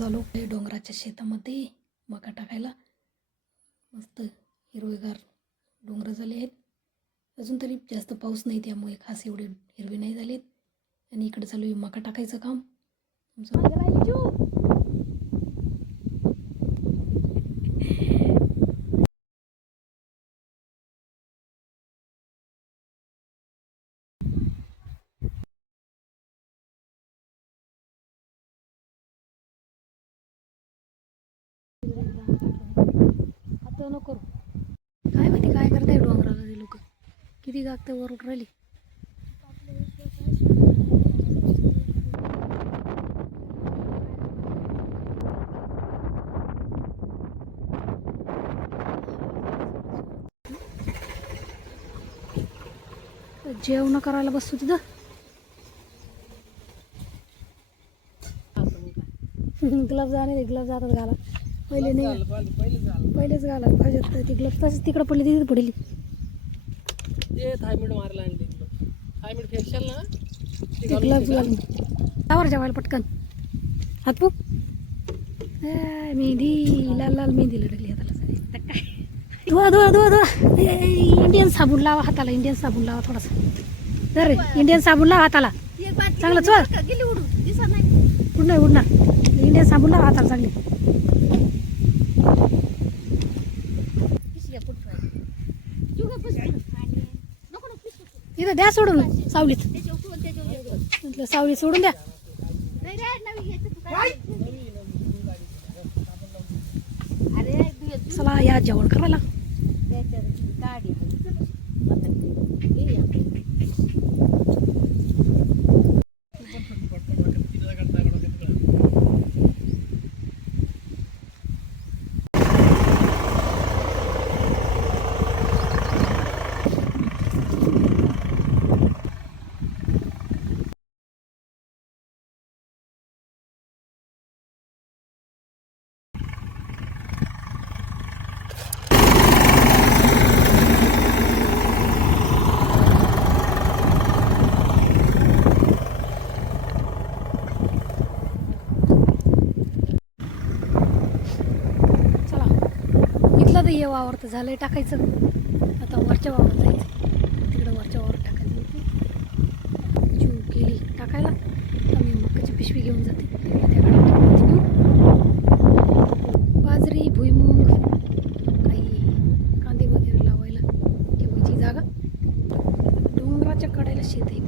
आज आलो डोंगराच्या शेतामध्ये मका टाकायला. मस्त हिरवेगार डोंगर झाले आहेत. अजून तरी जास्त पाऊस नाही, त्यामुळे खास एवढे हिरवे नाही झालेत. आणि इकडे चालू आहे मका टाकायचं काम. आता नको काय माहिती काय करताय डोंगराला ते लोक, किती गागते वर उठ राहिली. जेवण करायला बसतो तिथं. ग्लव्स जाणे, ग्लव्स जातात घाला. पहिले नाही, पहिलेच घाला पाहिजे. ती ग्लव्स तशीच तिकडं पडली, तिथे पडली. ते थायमिड मारला आणि थायमिड फेकशाल ना, ते ग्लव्स घालून त्यावर जेवायला पटकन हात पू. मेहंदी लाल लाल मेहंदी लढली हाताला. धुवा धुवा धुवा धुवा. इंडियन साबण लावा हाताला, इंडियन साबण लावा थोडासा. तर इंडियन साबण लावा हाताला चांगलं. चल उडणार उडणार. इंडियन साबण लावा हाताला चांगली. इथं द्या सोडून सावलीत. सावलीत सोडून द्या. चला या जेवण करायला. ये वावर तर झालंय टाकायचं. आता वरच्या वावर जायचं. तिकडं वरच्या वावर टाकायचं. चिव केली टाकायला. आम्ही मकाची पिशवी घेऊन जाते. त्या गाडीत घेऊन बाजरी, भुईमूग, काही कांदे वगैरे लावायला ठेवायची जागा. डोंगराच्या कडेला शेत आहे.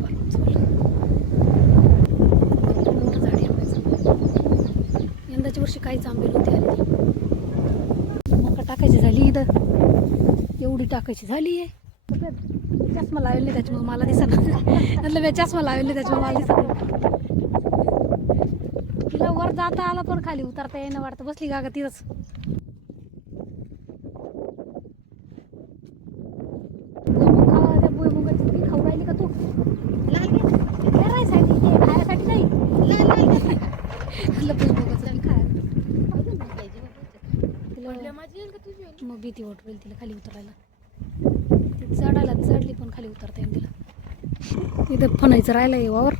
मोठं झाड आहे आंब्याचं. यंदाच्या वर्षी काहीच आंबे नव्हते आले. टाकायची झाली इथं, एवढी टाकायची झाली आहे. चष्मा लावेल नाही त्याच्यामुळे मला दिसत. म्हटलं मी चष्मा लावेल नाही त्याच्यामुळे मला दिसत. तिला वर जाता आला पण खाली उतरता येणं वाटतं. बसली का तिथंच. त्या भुईमुगाची ती खाऊ राहिली का तू? पेरायसाठी ते खायसाठी नाही. भुईमुगाचं खाय मग भीती वाटवेल तिला खाली उतरायला. ती चढायला चढली पण खाली उतरता येईल तिला. तिथं फणायचं राहिलं आहे वावर.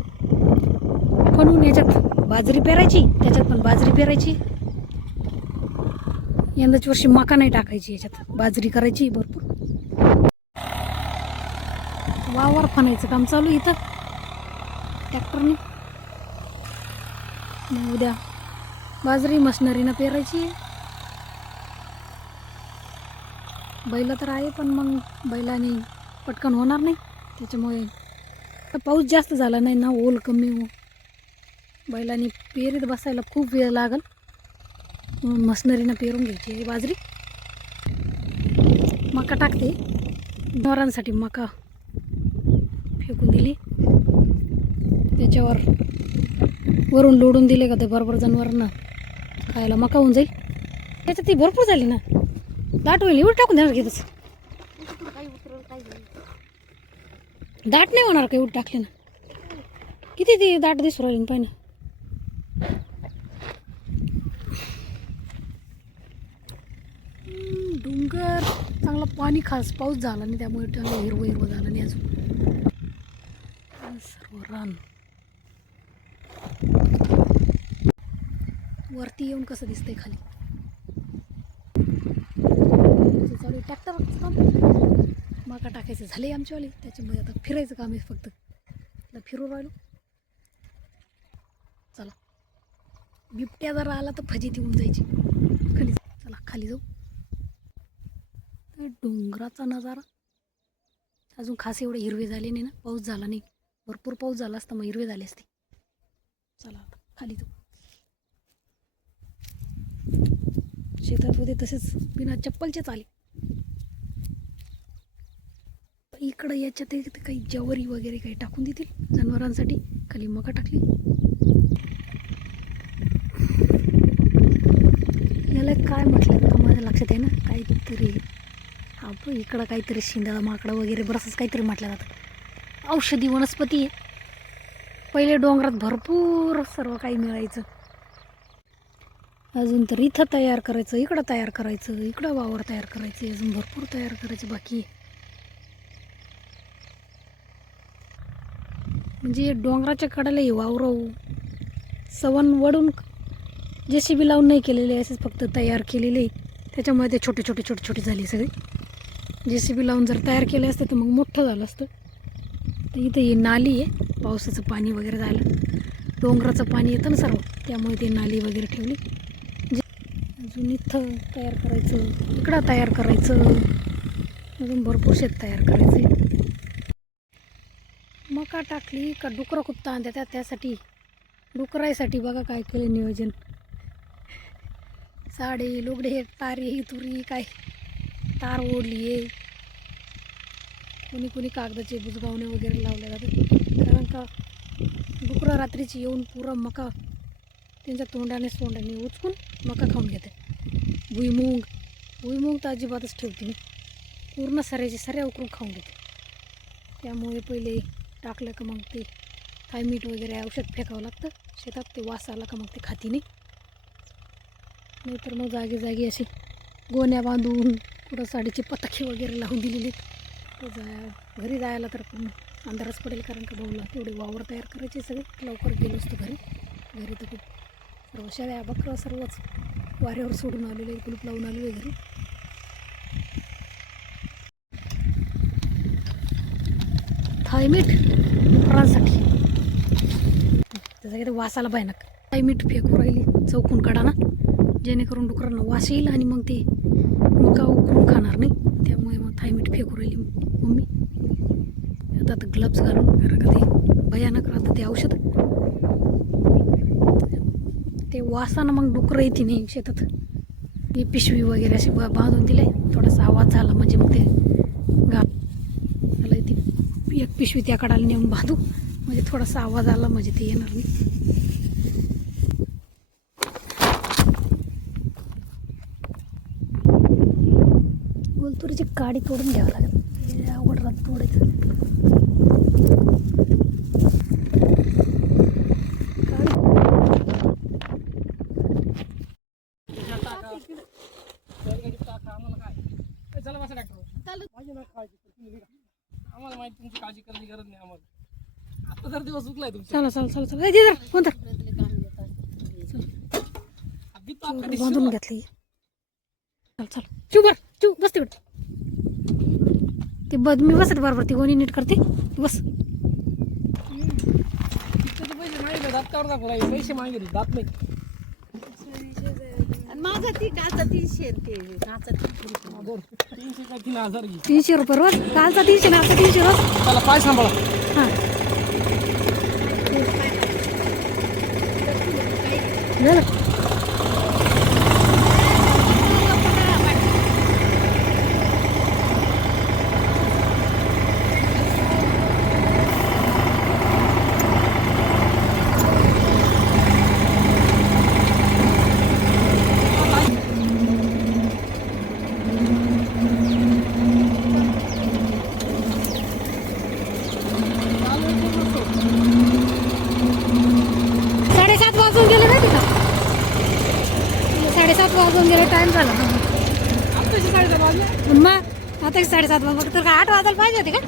फणून याच्यात बाजरी पेरायची, त्याच्यात पण बाजरी पेरायची. यंदाच्या वर्षी मका नाही टाकायची, याच्यात बाजरी करायची भरपूर. वावर फणायचं काम चालू इथं ट्रॅक्टरने. मग उद्या बाजरी मशनरीनं पेरायची. बैल तर आहे पण मग बैलाने पटकन होणार नाही. त्याच्यामुळे पाऊस जास्त झाला नाही ना, ओल कमी हो. बैलाने पेरीत बसायला खूप वेळ लागल. म्हणून मशनरीनं पेरून घ्यायची बाजरी. मका टाकते ढोरांसाठी. मका फेकून दिली, त्याच्यावर वरून लोडून दिले का ते बरोबर जनावरांना खायला मका होऊन जाईल. त्याच्यात ती भरपूर झाली ना, दाट होईल. एवढं टाकून देणार घेतच. दाट नाही होणार का एवढं टाकले ना. किती ती दाट दिसू राहिली पाहिजे. डोंगर चांगला पाणी खास पाऊस झाला नाही, त्यामुळे चांगलं हिरवं हिरवं झालं नाही अजून. सर्व रान वरती येऊन कसं दिसतंय खाली. चालू ट्रॅक्टर मका टाकायचं झाले आमच्यावाले, त्याच्यामुळे आता फिरायचं काम आहे फक्त. आता फिरून राहिलो. चला बिबट्या जर आला तर फजिती होऊन जायची. खाली चला खाली जाऊ. डोंगराचा नजारा अजून खास एवढे हिरवे झाले नाही ना, पाऊस झाला नाही. भरपूर पाऊस झाला असता मग हिरवे झाले असते. चला आता खाली जाऊ. शेतामध्ये तसेच बिना चप्पलचेच आले. इकडं याच्यात काही ज्वारी वगैरे काही टाकून देतील जनावरांसाठी. खाली मका टाकली. याला काय म्हटलं का माझ्या लक्षात आहे ना, काहीतरी हा इकडं काहीतरी शिंदळा माकडा वगैरे बरंच काहीतरी म्हटलं जातं. औषधी वनस्पती आहे. पहिले डोंगरात भरपूर सर्व काही मिळायचं. अजून तर इथं तयार करायचं, इकडं तयार करायचं, इकडं वावर तयार करायचं, अजून भरपूर तयार करायचं बाकी आहे. म्हणजे डोंगराच्या कडेला हे वावरं सवन वडून JCB लावून नाही केलेले, असेच फक्त तयार केलेले. त्याच्यामुळे ते छोटे छोटे छोटे छोटे झाले सगळे. JCB लावून जर तयार केले असते तर मग मोठं झालं असतं. तर इथं ही नाली आहे, पावसाचं पाणी वगैरे झालं, डोंगराचं पाणी येतं ना सर्व, त्यामुळे ते नाली वगैरे ठेवली. अजून इथं तयार करायचं, इकडं तयार करायचं, अजून भरपूर शेत तयार करायचं. मका टाकली का डुकरं खूप ताण देतात. त्यासाठी डुकरायसाठी बघा काय केलं नियोजन. साडे लुगडे तारी तुरी काय तार ओढली आहे. कोणी कोणी कागदाचे बुजगावणे वगैरे लावले जातात. कारण का डुकरं रात्रीची येऊन पुरा मका त्यांच्या तोंडाने उचकून मका खाऊन घेते. भुईमुंग तर अजिबातच ठेवते मी, पूर्ण सऱ्या उकरून खाऊन घेते. त्यामुळे पहिले टाकलं का मग ते थायमीट वगैरे औषध फेकावं लागतं शेतात. ते वास आला का मग ते खाती नाहीतर मग जागी जागी अशी गोण्या बांधून कुठं साडीची पताखी वगैरे लावून दिलेली. घरी जायला तर पूर्ण अंधारच पडेल, कारण का भाऊला तेवढे वावर तयार करायचे सगळे. लवकर गेलो असतो घरी तर खूप सर्व शेळ्या बकरं सर्वच वाऱ्यावर सोडून आलेले, कुलूप लावून आलेले घरी. थायमीट डुकरांसाठी त्याचा काही वासाला भयानक थायमीट फेकू राहिली चौकून काढा ना, जेणेकरून डुकरांना वास येईल आणि मग ते मका उकरून खाणार नाही. त्यामुळे मग थायमीट फेकू राहिली मम्मी. आता ग्लव्स घालून, कारण का ते भयानक राहतं ते औषध. ते वासानं मग डुकरं येते नाही शेतात. ही पिशवी वगैरे अशी बांधून दिले, थोडासा आवाज झाला म्हणजे मग ते झालं. ती एक पिशवी त्या कडाला नेऊन बांधू, म्हणजे थोडासा आवाज आला म्हणजे ते येणार नाही. गोलतुरीची काडी तोडून घ्यावं लागेल, अवघड राहत तोडायचं. आम्हाला माहिती तुमची काळजी करायची गरज नाही आम्हाला. आता जर दिवस चुकलाय तुमचा. चला चला चला चला कोणतं बांधून घेतली. चल चल चू बस तिकडे. ते मी बसत बरोबर ती गोणी नीट करते बस. पैसे मागितले दातावर दाखवला, पैसे मागितले दात नाही. माझा ती काचा 300 ते काचा 300 का 3000 घे. 300 रुपये रोज. कालचा 300 ना आता 300 रोज. त्याला पाय सांभाळा. हां झालं. वाजून गेले, टाइम झाला. मग आता 7:30 वाजता तर काय 8 वाजायला पाहिजे होते का?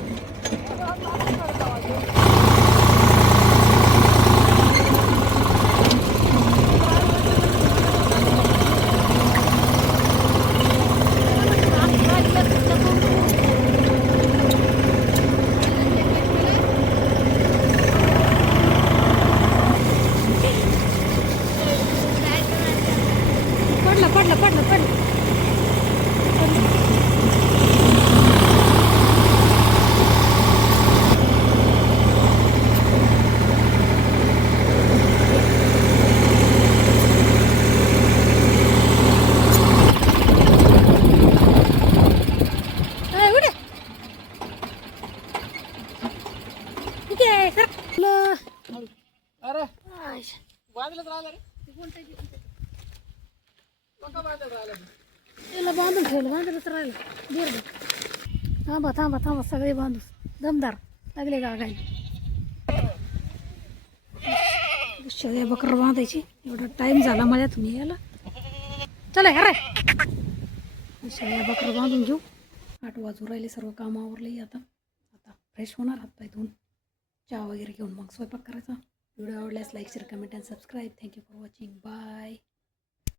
पडलं उड्या किती आहे सर अरे बांधलंच राहिलं रे मका बांधलंच राहिलं त्याला बांधून ठेवलं बांधूनच राहिलं दीर थांबा थांबा थांबा सगळे बांधू दमदार लागले का काय शेळ्या बकरं बांधायची एवढा टाईम झाला मळ्यातून यायला चला अरे शेळ्या बकरं बांधून घेऊ 8 वाजू राहिले सर्व काम आवरले आता आता फ्रेश होणार हात पाय धुवून चहा वगैरे घेऊन मग स्वयंपाक करायचा व्हिडिओ आवडल्यास like share comment and subscribe thank you for watching bye